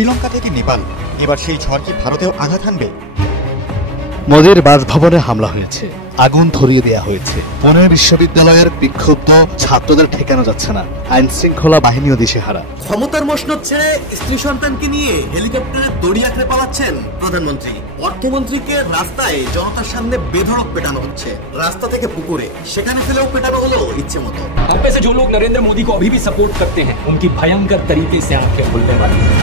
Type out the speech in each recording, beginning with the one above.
শ্রীলঙ্কা থেকে নেপাল, এবার সেই ঝড় কি ভারতেও আঘাত হানবে? মোদির বাসভবনে হামলা হয়েছে, আগুন ধরিয়ে দেওয়া হয়েছে। পুনে বিশ্ববিদ্যালয়ের বিক্ষুব্ধ ছাত্রদের ঠেকানো যাচ্ছে না, আইন শৃঙ্খলা বাহিনীও দিশেহারা। ক্ষমতার মসনদ ছেড়ে স্ত্রী সন্তানকে নিয়ে হেলিকপ্টারে দড়ি আঁকড়ে পালাচ্ছেন প্রধানমন্ত্রী। অর্থমন্ত্রীকে রাস্তায় জনতার সামনে বেধড়ক পেটানো হচ্ছে, রাস্তা থেকে পুকুরে, সেখানে ফেলেও পেটানো হলো ইচ্ছে মতো। हम में से जो लोग नरेंद्र मोदी को अभी भी सपोर्ट करते हैं, उनकी भयंकर तरीके से आंखें खुलने वाली हैं।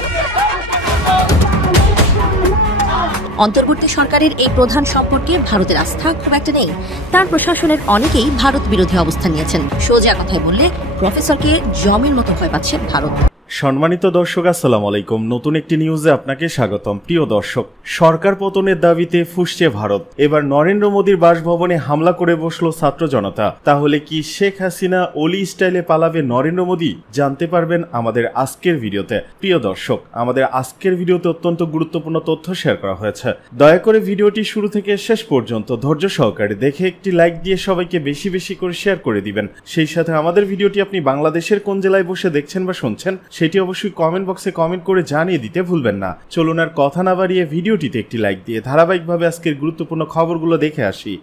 অন্তর্বর্তী সরকারের এই প্রধান সম্পর্কে ভারতের আস্থা খুব একটা নেই। তার প্রশাসনের অনেকেই ভারত বিরোধী অবস্থান নিয়েছেন। সোজা কথায় বললে প্রফেসরকে জমের মতো ভয় পাচ্ছে ভারত। সম্মানিত দর্শক, আসসালামু আলাইকুম। নতুন একটি নিউজে আপনাকে স্বাগতম। প্রিয় দর্শক, সরকার পতনের দাবিতে ফুঁসছে ভারত। এবার নরেন্দ্র মোদীর বাসভবনে হামলা করে বসলো ছাত্র জনতা। তাহলে কি শেখ হাসিনা অলি স্টাইলে পালাবে নরেন্দ্র মোদী? জানতে পারবেন আমাদের আজকের ভিডিওতে। প্রিয় দর্শক, আমাদের আজকের ভিডিওতে অত্যন্ত গুরুত্বপূর্ণ তথ্য শেয়ার করা হয়েছে। দয়া করে ভিডিওটি শুরু থেকে শেষ পর্যন্ত ধৈর্য সহকারে দেখে একটি লাইক দিয়ে সবাইকে বেশি বেশি করে শেয়ার করে দিবেন। সেই সাথে আমাদের ভিডিওটি আপনি বাংলাদেশের কোন জেলায় বসে দেখছেন বা শুনছেন সেটি অবশ্যই কমেন্ট বক্সে কমেন্ট করে জানিয়ে দিতে ভুলবেন না। চলুন আর কথা না বাড়িয়ে ভিডিওটিতে একটি লাইক দিয়ে ধারাবাহিকভাবে আজকের গুরুত্বপূর্ণ খবরগুলো দেখে আসি।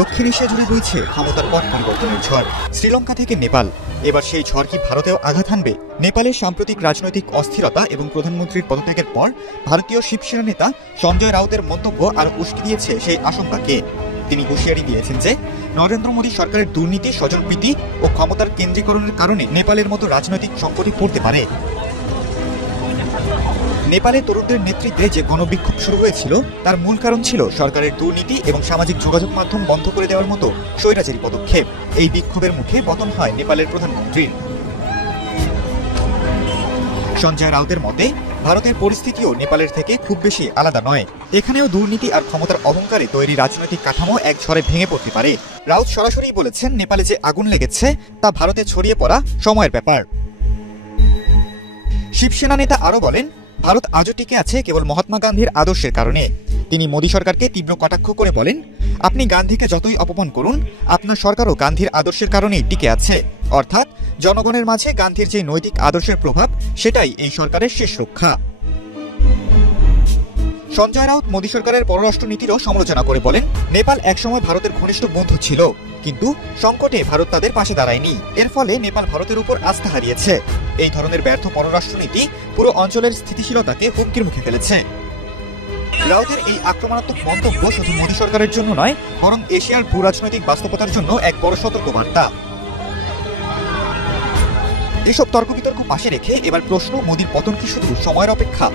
দক্ষিণ এশিয়া জুড়ে বইছে ক্ষমতার পট পরিবর্তনের ঝড়। শ্রীলঙ্কা থেকে নেপাল, এবার সেই ঝড় কি ভারতেও আঘাত হানবে? নেপালের সাম্প্রতিক রাজনৈতিক অস্থিরতা এবং প্রধানমন্ত্রীর পদত্যাগের পর ভারতীয় শিবসেনা নেতা সঞ্জয় রাউতের মন্তব্য আরও উস্কে দিয়েছে সেই আশঙ্কাকে। তিনি হুঁশিয়ারি দিয়েছেন যে নরেন্দ্র মোদী সরকারের দুর্নীতি, স্বজনপ্রীতি ও ক্ষমতার কেন্দ্রীকরণের কারণে নেপালের মতো রাজনৈতিক সংকটে পড়তে পারে। নেপালে তরুণদের নেতৃত্বে যে গণবিক্ষোভ শুরু হয়েছিল তার মূল কারণ ছিল সরকারের দুর্নীতি এবং সামাজিক যোগাযোগ মাধ্যম বন্ধ করে দেওয়ার মতো স্বৈরাচারী পদক্ষেপ। এই বিক্ষোভের মুখে পতন হয় নেপালের প্রধানমন্ত্রীর। সঞ্জয় রাউতের মতে ভারতের পরিস্থিতিও নেপালের থেকে খুব বেশি আলাদা নয়। এখানেও দুর্নীতি আর ক্ষমতার অহংকারে তৈরি রাজনৈতিক কাঠামো এক ঝড়ে ভেঙে পড়তে পারে। রাউত সরাসরি বলেছেন, নেপালে যে আগুন লেগেছে তা ভারতে ছড়িয়ে পড়া সময়ের ব্যাপার। শিবসেনা নেতা আরও বলেন, ভারত আজও টিকে আছে কেবল মহাত্মা গান্ধীর আদর্শের কারণে। তিনি মোদী সরকারকে তীব্র কটাক্ষ করে বলেন, আপনি গান্ধীকে যতই অপমান করুন, আপনার সরকারও গান্ধীর আদর্শের কারণেই টিকে আছে। অর্থাৎ জনগণের মাঝে গান্ধীর যে নৈতিক আদর্শের প্রভাব, সেটাই এই সরকারের শেষ রক্ষা। সঞ্জয় রাউত মোদী সরকারের পররাষ্ট্রনীতিরও সমালোচনা করে বলেন, নেপাল একসময় ভারতের ঘনিষ্ঠ বন্ধু ছিল, কিন্তু সংকটে ভারত তাদের পাশে দাঁড়ায়নি। এর ফলে নেপাল ভারতের উপর আস্থা হারিয়েছে। এই ধরনের ব্যর্থ পররাষ্ট্রনীতি পুরো অঞ্চলের স্থিতিশীলতাকে হুমকির মুখে ফেলেছে। রাউতের এই আক্রমণাত্মক মন্তব্য শুধু মোদী সরকারের জন্য নয়, বরং এশিয়ার ভূ রাজনৈতিক বাস্তবতার জন্য এক বড় সতর্কবার্তা। এসব তর্ক বিতর্ক পাশে রেখে এবার প্রশ্ন, মোদীর পতন কি শুধু সময়ের অপেক্ষা?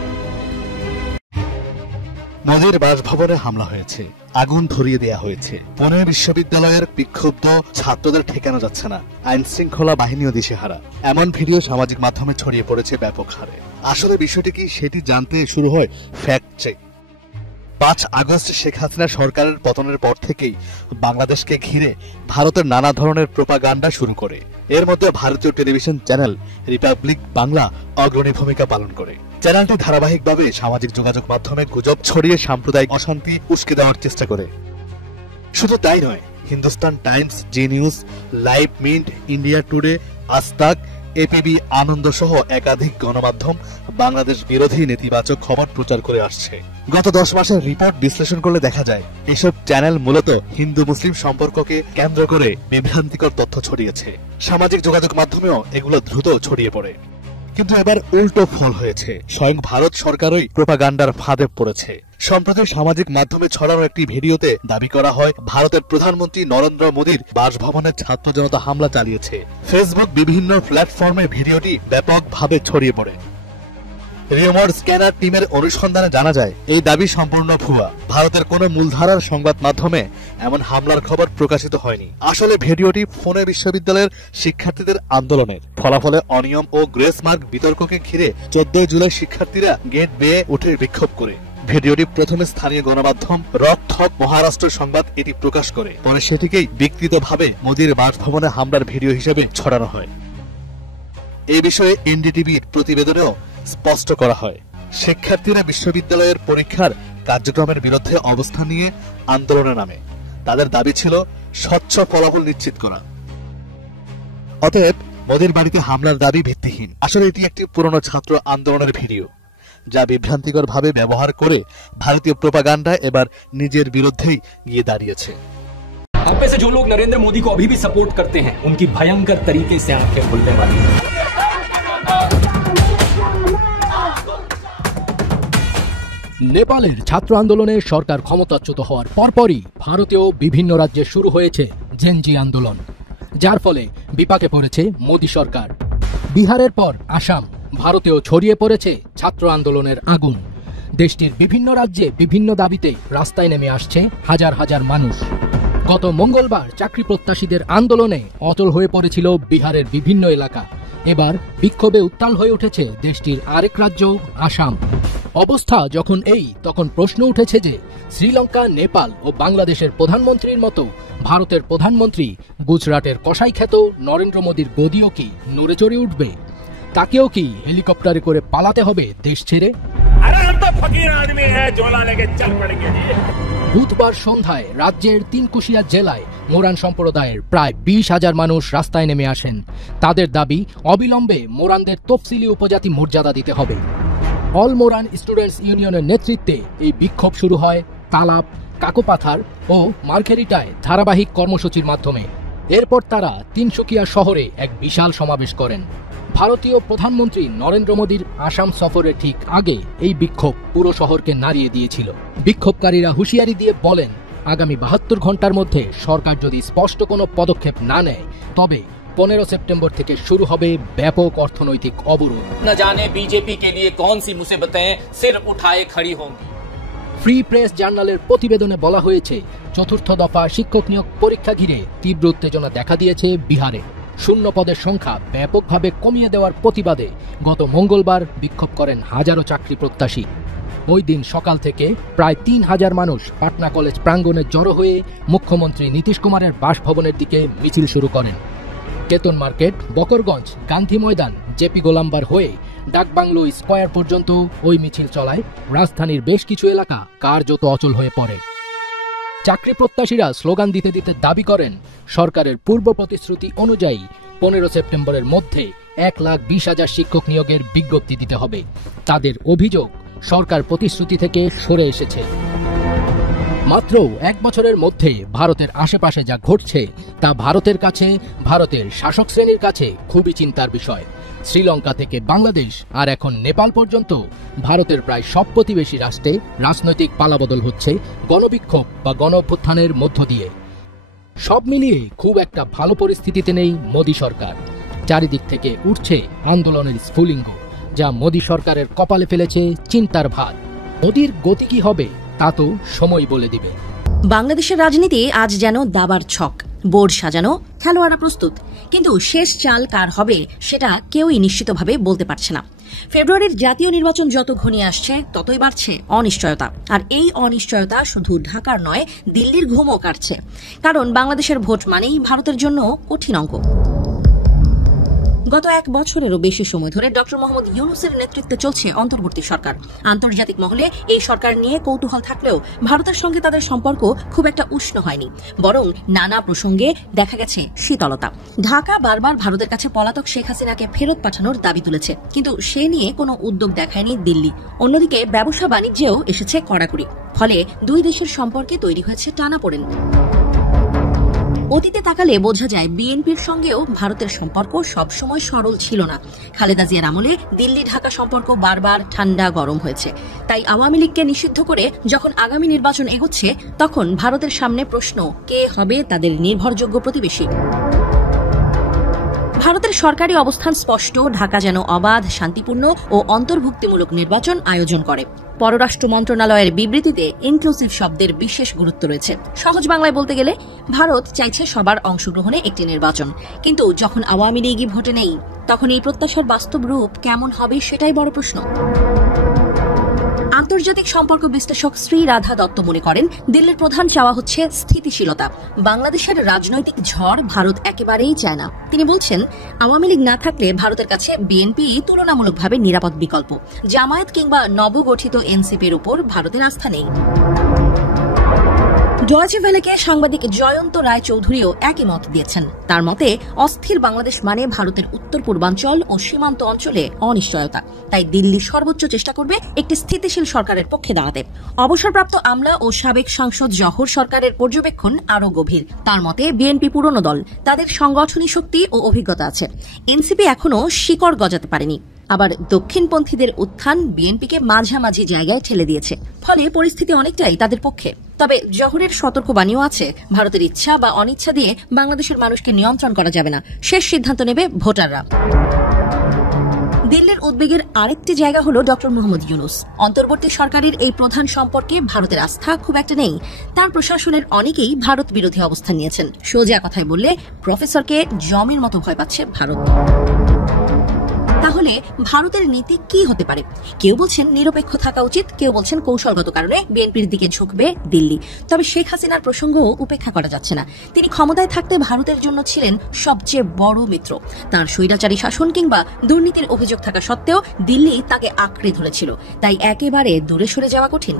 মোদির বাসভবনে হামলা হয়েছে, আগুন ধরিয়ে দেওয়া হয়েছে। পুনে বিশ্ববিদ্যালয়ের বিক্ষুব্ধ ছাত্রদের ঠেকানো যাচ্ছে না, আইন শৃঙ্খলা বাহিনীও দিশেহারা। এমন ভিডিও সামাজিক মাধ্যমে ছড়িয়ে পড়েছে ব্যাপক হারে। আসলে বিষয়টি কি সেটি জানতে শুরু হয় fact check. 5 August Sheikh Hasina সরকারের পতনের পর থেকেই বাংলাদেশকে ঘিরে ভারতের নানা ধরনের প্রোপাগান্ডা শুরু করে। এর মধ্যে ভারতীয় টেলিভিশন চ্যানেল রিপাবলিক বাংলা অগ্রণী ভূমিকা পালন করে। চ্যানেলটি ধারাবাহিকভাবে সামাজিক যোগাযোগ মাধ্যমে গুজব ছড়িয়ে সাম্প্রদায়িক অশান্তি উস্কে দেওয়ার চেষ্টা করে। শুধু তাই নয়, Hindustan Times, Zee News, Live Mint, India Today, Aaj Tak, ABP Ananda সহ একাধিক গণমাধ্যম বাংলাদেশ বিরোধী নেতিবাচক খবর প্রচার করে আসছে। গত 10 মাসের রিপোর্ট বিশ্লেষণ করলে দেখা যায়, এসব চ্যানেল মূলত হিন্দু মুসলিম সম্পর্ককে কেন্দ্র করে বিভ্রান্তিকর তথ্য ছড়িয়েছে। সামাজিক যোগাযোগ মাধ্যমেও এগুলো দ্রুত ছড়িয়ে পড়ে। কিন্তু এবার উল্টো ফল হয়েছে, স্বয়ং ভারত সরকারই প্রোপাগান্ডার ফাঁদে পড়েছে। সম্প্রতি সামাজিক মাধ্যমে ছড়ানো একটি ভিডিওতে দাবি করা হয়, ভারতের প্রধানমন্ত্রী নরেন্দ্র মোদীর বাসভবনে ছাত্র জনতা হামলা চালিয়েছে। ফেসবুক বিভিন্ন প্ল্যাটফর্মে ভিডিওটি ব্যাপকভাবে ছড়িয়ে পড়ে। রিউমার স্ক্যানার টিমের অনুসন্ধানে জানা যায়, এই দাবি সম্পূর্ণ ভুয়া। ভারতের কোনো মূলধারার সংবাদ মাধ্যমে এমন হামলার খবর প্রকাশিত হয়নি। আসলে ভিডিওটি পুনে বিশ্ববিদ্যালয়ের শিক্ষার্থীদের আন্দোলনের ফলাফলে অনিয়ম ও গ্রেস মার্ক বিতর্ককে ঘিরে 14 জুলাই শিক্ষার্থীরা গেট বেয়ে উঠে বিক্ষোভ করে। ভিডিওটি প্রথমে স্থানীয় গণমাধ্যম রক থক মহারাষ্ট্র সংবাদ এটি প্রকাশ করে, পরে সেটিকেই বিকৃতভাবে মোদীর বাসভবনে হামলার ভিডিও হিসেবে ছড়ানো হয়। এই বিষয়ে এনডিটিভির প্রতিবেদনেও স্পষ্ট করা হয়, শিক্ষার্থীরা বিশ্ববিদ্যালয়ের পরীক্ষার কার্যক্রমের বিরুদ্ধে অবস্থান নিয়ে আন্দোলনে নামে। তাদের দাবি ছিল স্বচ্ছ ফলাফল নিশ্চিত করা। অতএব মোদির বাড়িতে হামলার দাবি ভিত্তিহীন। আসলে এটি একটি পুরনো ছাত্র আন্দোলনের ভিডিও, যা বিভ্রান্তিকর ভাবে ব্যবহার করে ভারতীয় প্রোপাগান্ডা এবার নিজের বিরুদ্ধেই গিয়ে দাঁড়িয়েছে। आप में से जो लोग नरेंद्र मोदी को अभी भी सपोर्ट करते हैं, उनकी भयंकर तरीके से आंखें खुलने वाली हैं। নেপালের ছাত্র আন্দোলনে সরকার ক্ষমতাচ্যুত হওয়ার পরপরই ভারতীয় বিভিন্ন রাজ্যে শুরু হয়েছে জেনজি আন্দোলন, যার ফলে বিপাকে পড়েছে মোদী সরকার। বিহারের পর আসাম, ভারতেও ছড়িয়ে পড়েছে ছাত্র আন্দোলনের আগুন। দেশটির বিভিন্ন রাজ্যে বিভিন্ন দাবিতে রাস্তায় নেমে আসছে হাজার হাজার মানুষ। গত মঙ্গলবার চাকরি প্রত্যাশীদের আন্দোলনে অচল হয়ে পড়েছিল বিহারের বিভিন্ন এলাকা। এবার বিক্ষোভে উত্তাল হয়ে উঠেছে দেশটির আরেক রাজ্য আসাম। অবস্থা যখন তখন প্রশ্ন উঠেছে যে শ্রীলঙ্কা, নেপাল ও বাংলাদেশের প্রধানমন্ত্রীর মতো ভারতের প্রধানমন্ত্রী গুজরাটের কসাইখ্যাত নরেন্দ্র মোদীর গদিও কি নড়ে চড়ে উঠবে? তাকেও কি হেলিকপ্টারে করে পালাতে হবে দেশ ছেড়ে? বুধবার সন্ধ্যায় রাজ্যের তিনকুশিয়া জেলায় মোরান সম্প্রদায়ের প্রায় 20,000 মানুষ রাস্তায় নেমে আসেন। তাদের দাবি, অবিলম্বে মোরানদের তফসিলি উপজাতি মর্যাদা দিতে হবে। অল মোরান স্টুডেন্টস ইউনিয়নের নেতৃত্বে এই বিক্ষোভ শুরু হয় তালাপ, কাকোপাথার ও মার্ঘেরিটায় ধারাবাহিক কর্মসূচির মাধ্যমে। এরপর তারা তিনসুকিয়া শহরে এক বিশাল সমাবেশ করেন। ভারতীয় প্রধানমন্ত্রী নরেন্দ্র মোদীর আসাম সফরের ঠিক আগে এই বিক্ষোভ পুরো শহরকে নাড়িয়ে দিয়েছিল। বিক্ষোভকারীরা হুঁশিয়ারি দিয়ে বলেন, আগামী 72 ঘন্টার মধ্যে সরকার যদি স্পষ্ট কোনো পদক্ষেপ না নেয়, তবে 15 সেপ্টেম্বর থেকে শুরু হবে ব্যাপক অর্থনৈতিক অবরোধ। न जाने बीजेपी के लिए कौन सी मुसीबतें सिर उठाए खड़ी होंगी। ফ্রি প্রেস জার্নালের প্রতিবেদনে বলা হয়েছে, চতুর্থ দফা শিক্ষক নিয়োগ পরীক্ষা ঘিরে তীব্র উত্তেজনা দেখা দিয়েছে বিহারে। শূন্য পদের সংখ্যা ব্যাপকভাবে কমিয়ে দেওয়ার প্রতিবাদে গত মঙ্গলবার বিক্ষোভ করেন হাজারো চাকরি প্রত্যাশী। ওই দিন সকাল থেকে প্রায় 3,000 মানুষ পাটনা কলেজ প্রাঙ্গণে জড়ো হয়ে মুখ্যমন্ত্রী নীতিশ কুমারের বাসভবনের দিকে মিছিল শুরু করেন। কেতন মার্কেট, বকরগঞ্জ, গান্ধী ময়দান, জেপি গোলাম্বার হয়ে ডাকবাংলো স্কয়ার পর্যন্ত ওই মিছিল চলায় রাজধানীর বেশ কিছু এলাকা কার্যত অচল হয়ে পড়ে। চাকরি প্রত্যাশীরা স্লোগান দিতে দিতে দাবি করেন, সরকারের পূর্ব প্রতিশ্রুতি অনুযায়ী 15 সেপ্টেম্বরের মধ্যে 1,20,000 শিক্ষক নিয়োগের বিজ্ঞপ্তি দিতে হবে। তাদের অভিযোগ, সরকার প্রতিশ্রুতি থেকে সরে এসেছে। মাত্র 1 বছরের মধ্যে ভারতের আশেপাশে যা ঘটছে তা ভারতের কাছে, ভারতের শাসক শ্রেণীর কাছে খুবই চিন্তার বিষয়। শ্রীলঙ্কা থেকে বাংলাদেশ আর এখন নেপাল পর্যন্ত ভারতের প্রায় সব প্রতিবেশী রাষ্ট্রে রাজনৈতিক পালাবদল হচ্ছে গণবিক্ষোভ বা গণ অভ্যুত্থানের মধ্য দিয়ে। সব মিলিয়ে খুব একটা ভালো পরিস্থিতিতে নেই মোদী সরকার। চারিদিক থেকে উঠছে আন্দোলনের স্ফুলিঙ্গ, যা মোদী সরকারের কপালে ফেলেছে চিন্তার ভাত। মোদীর গতি কি হবে তা তো সময় বলে দিবে। বাংলাদেশের রাজনীতি আজ যেন দাবার ছক, বোর্ড সাজানো, খেলোয়াড়রা প্রস্তুত, কিন্তু শেষ চাল কার হবে সেটা কেউই নিশ্চিতভাবে বলতে পারছে না। ফেব্রুয়ারির জাতীয় নির্বাচন যত ঘনিয়ে আসছে ততই বাড়ছে অনিশ্চয়তা। আর এই অনিশ্চয়তা শুধু ঢাকার নয়, দিল্লির ঘুমও কাটছে। কারণ বাংলাদেশের ভোট মানেই ভারতের জন্য কঠিন অঙ্ক। গত 1 বছরেরও বেশি সময় ধরে ডক্টর মোহাম্মদ ইউনূসের নেতৃত্বে চলছে অন্তর্বর্তী সরকার। আন্তর্জাতিক মহলে এই সরকার নিয়ে কৌতূহল থাকলেও ভারতের সঙ্গে তাদের সম্পর্ক খুব একটা উষ্ণ হয়নি, বরং নানা প্রসঙ্গে দেখা গেছে শীতলতা। ঢাকা বারবার ভারতের কাছে পলাতক শেখ হাসিনাকে ফেরত পাঠানোর দাবি তুলেছে, কিন্তু সে নিয়ে কোনো উদ্যোগ দেখায়নি দিল্লি। অন্যদিকে ব্যবসা বাণিজ্যেও এসেছে কড়াকড়ি, ফলে দুই দেশের সম্পর্কে তৈরি হয়েছে টানাপোড়েন। অতীতে তাকালে বোঝা যায় বিএনপির সঙ্গেও ভারতের সম্পর্ক সবসময় সরল ছিল না। খালেদা জিয়ার আমলে দিল্লি ঢাকা সম্পর্ক বারবার ঠান্ডা গরম হয়েছে। তাই আওয়ামী লীগকে নিষিদ্ধ করে যখন আগামী নির্বাচন এগোচ্ছে, তখন ভারতের সামনে প্রশ্ন, কে হবে তাদের নির্ভরযোগ্য প্রতিবেশী। ভারতের সরকারি অবস্থান স্পষ্ট, ঢাকা যেন অবাধ, শান্তিপূর্ণ ও অন্তর্ভুক্তিমূলক নির্বাচন আয়োজন করে। পররাষ্ট্র মন্ত্রণালয়ের বিবৃতিতে ইনক্লুসিভ শব্দের বিশেষ গুরুত্ব রয়েছে। সহজ বাংলায় বলতে গেলে ভারত চাইছে সবার অংশগ্রহণে একটি নির্বাচন, কিন্তু যখন আওয়ামী লীগই ভোটে নেই, তখন এই প্রত্যাশার বাস্তব রূপ কেমন হবে সেটাই বড় প্রশ্ন। আন্তর্জাতিক সম্পর্ক বিশ্লেষক শ্রী রাধা দত্ত মনে করেন, দিল্লির প্রধান চাওয়া হচ্ছে স্থিতিশীলতা। বাংলাদেশের রাজনৈতিক ঝড় ভারত একেবারেই চায় না। তিনি বলছেন, আওয়ামী লীগ না থাকলে ভারতের কাছে বিএনপি তুলনামূলকভাবে নিরাপদ বিকল্প। জামায়াত কিংবা নবগঠিত এনসিপির উপর ভারতের আস্থা নেই। ডয়েচে ভেলেকে সাংবাদিক জয়ন্ত রায় চৌধুরীও একই মত দিয়েছেন। তার মতে, অস্থির বাংলাদেশ মানে ভারতের উত্তর পূর্বাঞ্চল ও সীমান্ত অঞ্চলে অনিশ্চয়তা। তাই দিল্লি সর্বোচ্চ চেষ্টা করবে একটি স্থিতিশীল সরকারের পক্ষে দাঁড়াতে। অবসরপ্রাপ্ত আমলা ও সাবেক সাংসদ জহর সরকারের পর্যবেক্ষণ আরও গভীর। তার মতে, বিএনপি পুরনো দল, তাদের সাংগঠনিক শক্তি ও অভিজ্ঞতা আছে। এনসিপি এখনও শিকড় গজাতে পারেনি। আবার দক্ষিণপন্থীদের উত্থান বিএনপিকে মাঝামাঝি জায়গায় ঠেলে দিয়েছে, ফলে পরিস্থিতি অনেকটাই তাদের পক্ষে। তবে জহরের সতর্কবাণীও আছে, ভারতের ইচ্ছা বা অনিচ্ছা দিয়ে বাংলাদেশের মানুষকে নিয়ন্ত্রণ করা যাবে না, শেষ সিদ্ধান্ত নেবে ভোটাররা। দিল্লির উদ্বেগের আরেকটি জায়গা হল ডক্টর মোহাম্মদ ইউনূস। অন্তর্বর্তী সরকারের এই প্রধান সম্পর্কে ভারতের আস্থা খুব একটা নেই। তার প্রশাসনের অনেকেই ভারত বিরোধী অবস্থান নিয়েছেন। সোজা কথায় বললে, প্রফেসরকে জমের মতো ভয় পাচ্ছে ভারত। তাহলে ভারতের নীতি কি হতে পারে? কেউ বলছেন নিরপেক্ষ থাকা উচিত, কেউ বলছেন কৌশলগত কারণে বিএনপির দিকে ঝুঁকবে দিল্লি। তবে শেখ হাসিনার প্রসঙ্গও উপেক্ষা করা যাচ্ছে না। তিনি ক্ষমতায় থাকতে ভারতের জন্য ছিলেন সবচেয়ে বড় মিত্র। তার স্বৈরাচারী শাসন কিংবা দুর্নীতির অভিযোগ থাকা সত্ত্বেও দিল্লি তাকে আঁকড়ে ধরেছিল। তাই একেবারে দূরে সরে যাওয়া কঠিন।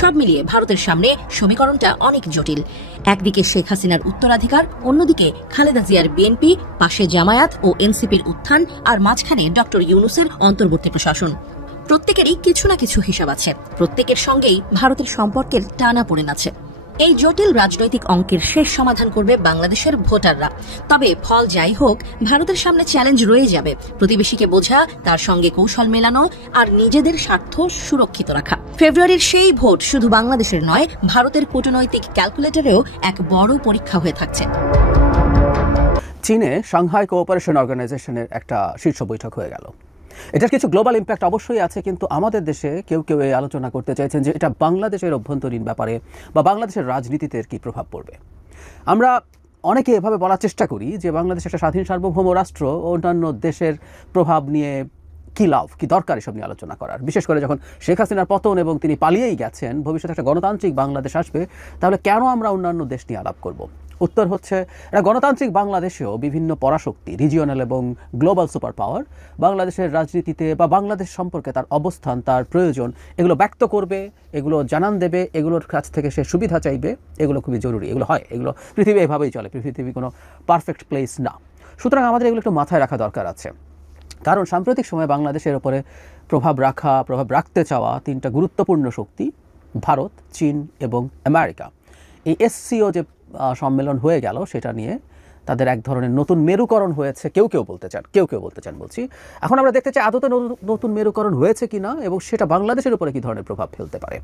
সব মিলিয়ে ভারতের সামনে সমীকরণটা অনেক জটিল। একদিকে শেখ হাসিনার উত্তরাধিকার, অন্যদিকে খালেদা জিয়ার বিএনপি, পাশে জামায়াত ও এনসিপির উত্থান, আর মাঝখানে ডক্টর ইউনূসের অন্তর্বর্তী প্রশাসন। প্রত্যেকেরই কিছু না কিছু হিসাব আছে, প্রত্যেকের সঙ্গেই ভারতের সম্পর্কের টানাপোড়েন আছে। এই জটিল রাজনৈতিক অঙ্কের শেষ সমাধান করবে বাংলাদেশের ভোটাররা। তবে ফল যাই হোক, ভারতের সামনে চ্যালেঞ্জ রয়ে যাবে প্রতিবেশীকে বোঝা, তার সঙ্গে কৌশল মেলানো আর নিজেদের স্বার্থ সুরক্ষিত রাখা। ফেব্রুয়ারির সেই ভোট শুধু বাংলাদেশের নয়, ভারতের কূটনৈতিক ক্যালকুলেটরেও এক বড় পরীক্ষা হয়ে থাকছে। চীনে সাংহাই কোঅপারেশন অর্গানাইজেশনের একটা শীর্ষ বৈঠক হয়ে গেল। এটার কিছু গ্লোবাল ইম্প্যাক্ট অবশ্যই আছে, কিন্তু আমাদের দেশে কেউ কেউ এই আলোচনা করতে চাইছেন যে এটা বাংলাদেশের অভ্যন্তরীণ ব্যাপারে বা বাংলাদেশের রাজনীতিতে কী প্রভাব পড়বে। আমরা অনেকে এভাবে বলার চেষ্টা করি যে বাংলাদেশ একটা স্বাধীন সার্বভৌম রাষ্ট্র, অন্যান্য দেশের প্রভাব নিয়ে কী লাভ, কী দরকার এসব নিয়ে আলোচনা করার। বিশেষ করে যখন শেখ হাসিনার পতন এবং তিনি পালিয়েই গেছেন, ভবিষ্যতে একটা গণতান্ত্রিক বাংলাদেশ আসবে, তাহলে কেন আমরা অন্যান্য দেশ নিয়ে আলাপ করব? উত্তর হচ্ছে, এটা গণতান্ত্রিক বাংলাদেশেও বিভিন্ন পরাশক্তি, রিজিওনাল এবং গ্লোবাল সুপার পাওয়ার বাংলাদেশের রাজনীতিতে বা বাংলাদেশ সম্পর্কে তার অবস্থান, তার প্রয়োজন, এগুলো ব্যক্ত করবে, এগুলো জানান দেবে, এগুলোর কাছ থেকে সে সুবিধা চাইবে। এগুলো খুবই জরুরি, এগুলো হয়, এগুলো পৃথিবী এভাবেই চলে, পৃথিবী কোনো পারফেক্ট প্লেস না। সুতরাং আমাদের এগুলো একটু মাথায় রাখা দরকার আছে, কারণ সাম্প্রতিক সময়ে বাংলাদেশের ওপরে প্রভাব রাখতে চাওয়া তিনটা গুরুত্বপূর্ণ শক্তি, ভারত, চীন এবং আমেরিকা। এই এসসিও যে সম্মেলন হয়ে গেল, সেটা নিয়ে তাদের এক ধরনের নতুন মেরুকরণ হয়েছে, কেউ কেউ বলতে চান বলছি। এখন আমরা দেখতে চাই আদতে নতুন মেরুকরণ হয়েছে কিনা এবং সেটা বাংলাদেশের উপরে কী ধরনের প্রভাব ফেলতে পারে।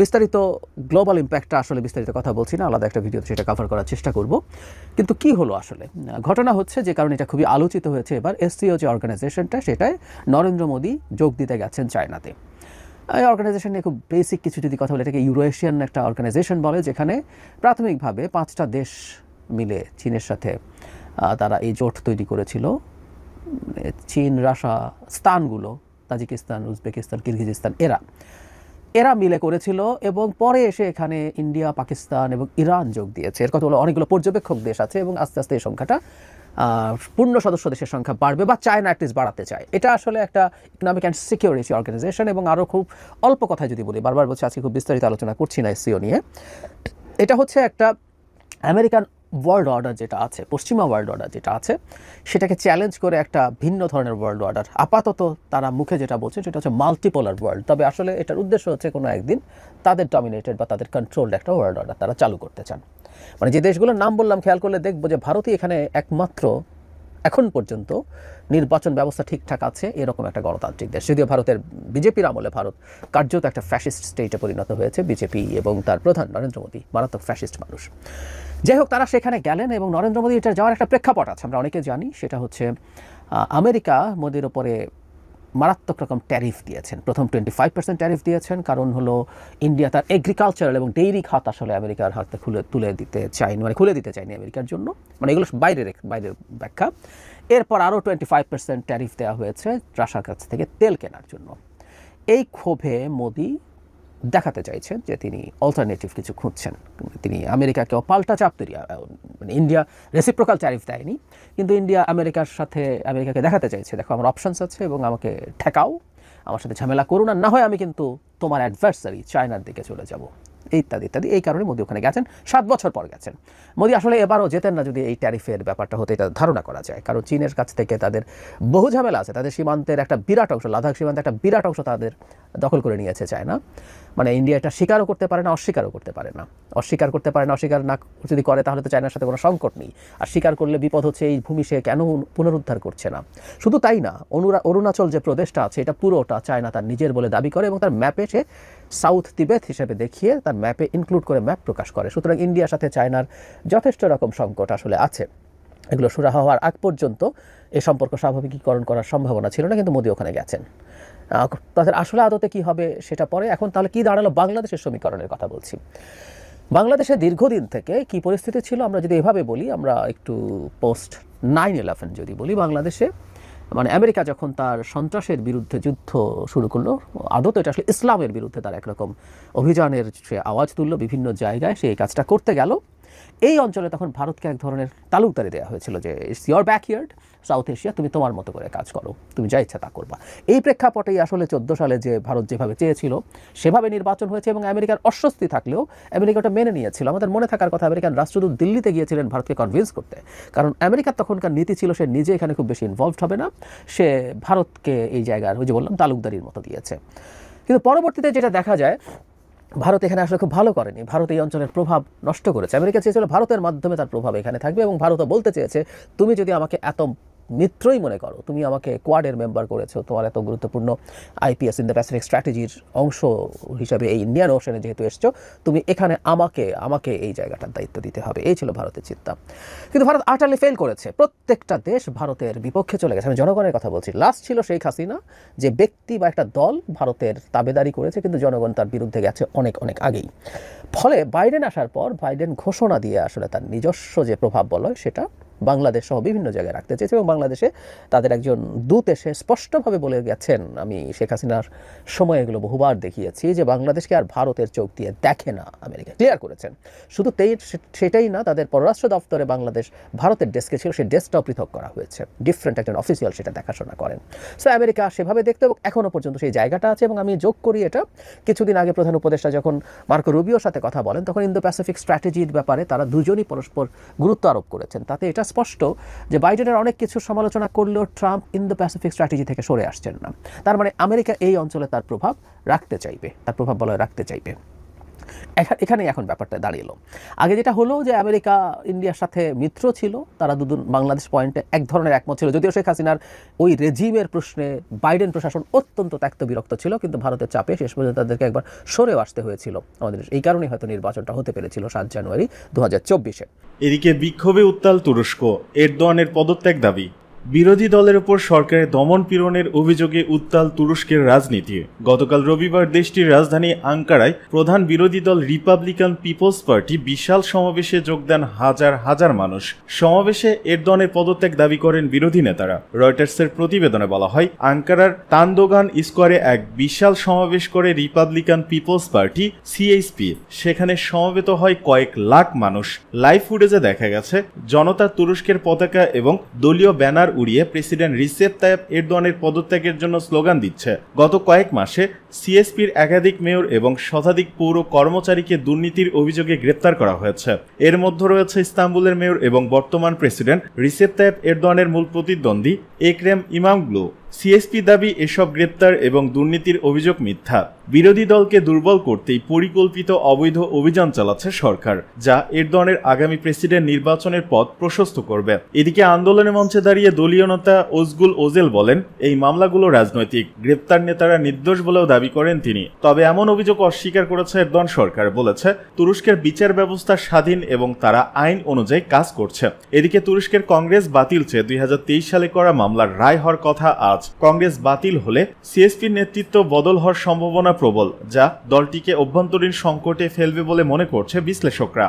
বিস্তারিত গ্লোবাল ইম্প্যাক্টটা আসলে বিস্তারিত কথা বলছি না, আলাদা একটা ভিডিওতে সেটা কভার করার চেষ্টা করব। কিন্তু কি হলো আসলে, ঘটনা হচ্ছে যে কারণে এটা খুবই আলোচিত হয়েছে এবার, এসসিও যে অর্গানাইজেশনটা, সেটায় নরেন্দ্র মোদী যোগ দিতে গেছেন চায়নাতে। এই অর্গানাইজেশন নিয়ে খুব বেসিক কিছু যদি কথা বলে, এটাকে ইউরোএশিয়ান একটা অর্গানাইজেশন বলে, যেখানে প্রাথমিকভাবে 5টা দেশ মিলে চীনের সাথে তারা এই জোট তৈরি করেছিল। চীন, রাশিয়া, স্থানগুলো তাজিকিস্তান, উজবেকিস্তান, কিরগিজস্তান, এরা মিলে করেছিল এবং পরে এসে এখানে ইন্ডিয়া, পাকিস্তান এবং ইরান যোগ দিয়েছে। এর কথা হলো অনেকগুলো পর্যবেক্ষক দেশ আছে এবং আস্তে আস্তে এই সংখ্যাটা পূর্ণ সদস্য দেশের সংখ্যা বাড়বে বা চায়না অ্যাটলিস্ট বাড়াতে চায়। এটা আসলে একটা ইকোনমিক অ্যান্ড সিকিউরিটি অর্গানাইজেশন এবং আরও খুব অল্প কথায় যদি বলি, বারবার বলছি আজকে খুব বিস্তারিত আলোচনা করছি না এসসিও নিয়ে। এটা হচ্ছে একটা আমেরিকান ওয়ার্ল্ড অর্ডার যেটা আছে, পশ্চিমা ওয়ার্ল্ড অর্ডার যেটা আছে, সেটাকে চ্যালেঞ্জ করে একটা ভিন্ন ধরনের ওয়ার্ল্ড অর্ডার। আপাতত তারা মুখে যেটা বলছে সেটা হচ্ছে মাল্টিপোলার ওয়ার্ল্ড, তবে আসলে এটার উদ্দেশ্য হচ্ছে কোনো একদিন তাদের ডমিনেটেড বা তাদের কন্ট্রোলড একটা ওয়ার্ল্ড অর্ডার তারা চালু করতে চান। মানে যে দেশগুলোর নাম বললাম, খেয়াল করলে দেখবো যে ভারতই এখানে একমাত্র এখন পর্যন্ত নির্বাচন ব্যবস্থা ঠিকঠাক আছে এরকম একটা গণতান্ত্রিক দেশ। যদিও ভারতের বিজেপির আমলে ভারত কার্যত একটা ফ্যাসিস্ট স্টেটে পরিণত হয়েছে, বিজেপি এবং তার প্রধান নরেন্দ্র মোদী মারাত্মক ফ্যাসিস্ট মানুষ। যাই হোক, তারা সেখানে গেলেন এবং নরেন্দ্র মোদী এটা যাওয়ার একটা প্রেক্ষাপট আছে, আমরা অনেকে জানি। সেটা হচ্ছে আমেরিকা মোদির ওপরে মারাত্মক রকম ট্যারিফ দিয়েছেন। প্রথম 25% ট্যারিফ দিয়েছেন, কারণ হলো ইন্ডিয়া তার এগ্রিকালচারাল এবং ডেইরি খাত আসলে আমেরিকার হাতে খুলে দিতে চায়নি, খুলে দিতে চায়নি আমেরিকার জন্য, মানে এগুলো বাইরের ব্যাখ্যা। এরপর আরও 25% ট্যারিফ দেওয়া হয়েছে রাশিয়ার কাছ থেকে তেল কেনার জন্য। এই ক্ষোভে মোদি দেখাতে চাইছেন যে তিনি অল্টারনেটিভ কিছু খুঁজছেন। তিনি আমেরিকাকেও পাল্টা চাপ তৈরি, মানে ইন্ডিয়া রেসিপ্রোকাল ট্যারিফ দেয়নি, কিন্তু ইন্ডিয়া আমেরিকাকে দেখাতে চাইছে, দেখো আমার অপশনস আছে এবং আমাকে ঠেকাও, আমার সাথে ঝামেলা করো না, না হয় আমি কিন্তু তোমার অ্যাডভার্সারি চায়নার দিকে চলে যাব। ইত্যাদি ইত্যাদি। এই কারণে মোদি ওখানে গেছেন, 7 বছর পর গেছেন। মোদি আসলে এবারও যেতেন না যদি এই ট্যারিফের ব্যাপারটা হতে, এটা ধারণা করা যায়। কারণ চীনের কাছ থেকে তাদের বহু ঝামেলা আছে, তাদের সীমান্তের একটা বিরাট অংশ, লাদাখ সীমান্তের একটা বিরাট অংশ তাদের দখল করে নিয়েছে চায়না। মানে ইন্ডিয়া এটা স্বীকারও করতে পারে না, অস্বীকারও করতে পারে না। অস্বীকার করতে পারে না, অস্বীকার না যদি করে তাহলে তো চায়নার সাথে কোনো সংকট নেই, আর স্বীকার করলে বিপদ হচ্ছে এই ভূমি সে কেন পুনরুদ্ধার করছে না। শুধু তাই না, অরুণাচল যে প্রদেশটা আছে এটা পুরোটা চায়না তার নিজের বলে দাবি করে এবং তার ম্যাপে সে সাউথ তিবেত হিসেবে দেখিয়ে তার ম্যাপে ইনক্লুড করে ম্যাপ প্রকাশ করে। সুতরাং ইন্ডিয়ার সাথে চায়নার যথেষ্ট রকম সংকট আসলে আছে। এগুলো সুরাহা হওয়ার আগ পর্যন্ত এই সম্পর্ক স্বাভাবিকীকরণ করার সম্ভাবনা ছিল না, কিন্তু মোদি ওখানে গেছেন। তাদের আসলে আদতে কি হবে সেটা পরে। এখন তাহলে কি দাঁড়ালো বাংলাদেশের সমীকরণের কথা বলছি। বাংলাদেশে দীর্ঘদিন থেকে কি পরিস্থিতি ছিল আমরা যদি এভাবে বলি, আমরা একটু পোস্ট 9/11 যদি বলি, বাংলাদেশে মানে আমেরিকা যখন তার সন্ত্রাসের বিরুদ্ধে যুদ্ধ শুরু করলো, আদতে এটা আসলে ইসলামের বিরুদ্ধে তার একরকম অভিযানের সে আওয়াজ তুললো বিভিন্ন জায়গায়, সে এই কাজটা করতে গেল। এই অঞ্চলে তখন ভারতকে এক ধরনের তালুকদারি দেওয়া হয়েছিল যে it's your backyard, south Asia, তুমি তোমার মতো করে কাজ করো, তুমি যা ইচ্ছা তা করবা। এই প্রেক্ষাপটেই আসলে 14 সালে যে ভারত যেভাবে চেয়েছিল সেভাবে নির্বাচন হয়েছে এবং আমেরিকার অস্বস্তি থাকলেও আমেরিকা ওটা মেনে নিয়েছিল। আমাদের মনে থাকার কথা, আমেরিকান রাষ্ট্রদূত দিল্লিতে গিয়েছিলেন ভারতকে কনভিন্স করতে, কারণ আমেরিকার তখনকার নীতি ছিল সে নিজে এখানে খুব বেশি ইনভলভড হবে না, সে ভারতকে এই জায়গার ওই যে বললাম তালুকদারির মতো দিয়েছে। কিন্তু পরবর্তীতে যেটা দেখা যায়, ভারত এখানে আসলে খুব ভালো করেনি, ভারত এই অঞ্চলের প্রভাব নষ্ট করেছে। আমেরিকা চেয়েছিল ভারতের মাধ্যমে তার প্রভাব এখানে থাকবে এবং ভারতও বলতে চেয়েছে তুমি যদি আমাকে এত মিত্রই মনে করো, তুমি আমাকে কোয়াডের মেম্বার করেছো, তোমার এত গুরুত্বপূর্ণ আইপিএস ইন দ্য প্যাসিফিক স্ট্র্যাটেজির অংশ হিসাবে এই ইন্ডিয়ান ওশানে যেহেতু এসছো, তুমি এখানে আমাকে এই জায়গাটার দায়িত্ব দিতে হবে। এই ছিল ভারতের চিন্তা। কিন্তু ভারত আটারলি ফেল করেছে, প্রত্যেকটা দেশ ভারতের বিপক্ষে চলে গেছে। আমি জনগণের কথা বলছি। লাস্ট ছিল শেখ হাসিনা, যে ব্যক্তি বা একটা দল ভারতের তাবেদারি করেছে, কিন্তু জনগণ তার বিরুদ্ধে গেছে অনেক অনেক আগেই। ফলে বাইডেন আসার পর বাইডেন ঘোষণা দিয়ে আসলে তার নিজস্ব যে প্রভাব বলয় সেটা বাংলাদেশ সহ বিভিন্ন জায়গায় রাখতে চেয়েছে এবং বাংলাদেশে তাদের একজন দূত এসে স্পষ্টভাবে বলে গেছেন, আমি শেখ হাসিনার সময় এগুলো বহুবার দেখিয়েছি, যে বাংলাদেশকে আর ভারতের চোখ দিয়ে দেখে না, আমেরিকা ক্লিয়ার করেছেন। শুধু সেটাই না, তাদের পররাষ্ট্র দপ্তরে বাংলাদেশ ভারতের ডেস্কে ছিল, সেই ডেস্কটাও পৃথক করা হয়েছে, ডিফারেন্ট একজন অফিসিয়াল সেটা দেখাশোনা করেন। সো আমেরিকা সেভাবে দেখতে এবং এখনও পর্যন্ত সেই জায়গাটা আছে। এবং আমি যোগ করি এটা, কিছুদিন আগে প্রধান উপদেষ্টা যখন মার্কো রুবিওর সাথে কথা বলেন তখন ইন্দো প্যাসিফিক স্ট্র্যাটেজির ব্যাপারে তারা দুজনই পরস্পর গুরুত্ব আরোপ করেছেন। তাতে এটা স্পষ্ট যে বাইডেনের অনেক কিছু সমালোচনা করলেও ট্রাম্প ইন্দো প্যাসিফিক স্ট্র্যাটেজি থেকে সরে আসছেন না। তার মানে আমেরিকা এই অঞ্চলে তার প্রভাব রাখতে চাইবে, তার প্রভাব বলয় রাখতে চাইবে। এখানেই এখন ব্যাপারটা দাঁড়িয়েলো। আগে যেটা হলো যে আমেরিকা ইন্ডিয়ার সাথে মিত্র ছিল, তারা দুজন বাংলাদেশ পয়েন্টে এক ধরনের একমত ছিল, যদিও শেখ হাসিনার ওই রেজিমের প্রশ্নে বাইডেন প্রশাসন অত্যন্ত ত্যক্ত বিরক্ত ছিল, কিন্তু ভারতের চাপে শেষ পর্যন্ত তাদেরকে একবার সরেও আসতে হয়েছিল আমাদের। এই কারণেই হয়তো নির্বাচনটা হতে পেরেছিল 7 জানুয়ারি 2024-এ। এদিকে বিক্ষোভে উত্তাল তুরস্ক, এরদোয়ানের পদত্যাগ দাবি। বিরোধী দলের উপর সরকারের দমন পীড়নের অভিযোগে উত্তাল তুরস্কের রাজনীতি। গতকাল রবিবার দেশটির রাজধানী আঙ্কারায় প্রধান বিরোধী দল রিপাবলিকান পিপলস পার্টি বিশাল সমাবেশে যোগ দেন হাজার হাজার মানুষ। সমাবেশে এরদোয়ানের পদত্যাগ দাবি করেন বিরোধী নেতারা। রয়টার্সের প্রতিবেদনে বলা হয়, আঙ্কারার তানদোগান স্কোয়ারে এক বিশাল সমাবেশ করে রিপাবলিকান পিপলস পার্টি সিএইচপি। সেখানে সমবেত হয় কয়েক লাখ মানুষ। লাইভ ফুটেজে দেখা গেছে জনতা তুরস্কের পতাকা এবং দলীয় ব্যানার উড়িয়ে প্রেসিডেন্ট রিসেপ তাইপ এরদোয়ানের পদত্যাগের জন্য স্লোগান দিচ্ছে। গত কয়েক মাসে সিএসপির একাধিক মেয়র এবং শতাধিক পৌর কর্মচারীকে দুর্নীতির অভিযোগে গ্রেপ্তার করা হয়েছে। এর মধ্যে রয়েছে ইস্তাম্বুলের মেয়র এবং বর্তমান প্রেসিডেন্ট রিসেপ তাইপ এরদোয়ানের মূল প্রতিদ্বন্দ্বী এক্রেম ইমামগ্লু। সিএসপি দাবি এসব গ্রেপ্তার এবং দুর্নীতির অভিযোগ মিথ্যা। বিরোধী দলকে দুর্বল করতেই পরিকল্পিত অবৈধ অভিযান চালাচ্ছে সরকার, যা এরদোয়ানের আগামী প্রেসিডেন্ট নির্বাচনের পথ প্রশস্ত করবে। এদিকে আন্দোলনের মঞ্চে দাঁড়িয়ে দলীয় নেতা ওজগুল ওজেল বলেন, এই মামলাগুলো রাজনৈতিক, গ্রেপ্তার নেতারা নির্দোষ বলেও দাবি করেন তিনি। তবে এমন অভিযোগ অস্বীকার করেছে এরদোয়ান সরকার, বলেছে তুরস্কের বিচার ব্যবস্থা স্বাধীন এবং তারা আইন অনুযায়ী কাজ করছে। এদিকে তুরস্কের কংগ্রেস বাতিল চেয়ে 2023 সালে করা মামলার রায় হওয়ার কথা আজ। কংগ্রেস বাতিল হলে সিএসপির নেতৃত্ব বদল হওয়ার সম্ভাবনা প্রবল, যা দলটিকে অভ্যন্তরীণ সংকটে ফেলবে বলে মনে করছে বিশ্লেষকরা।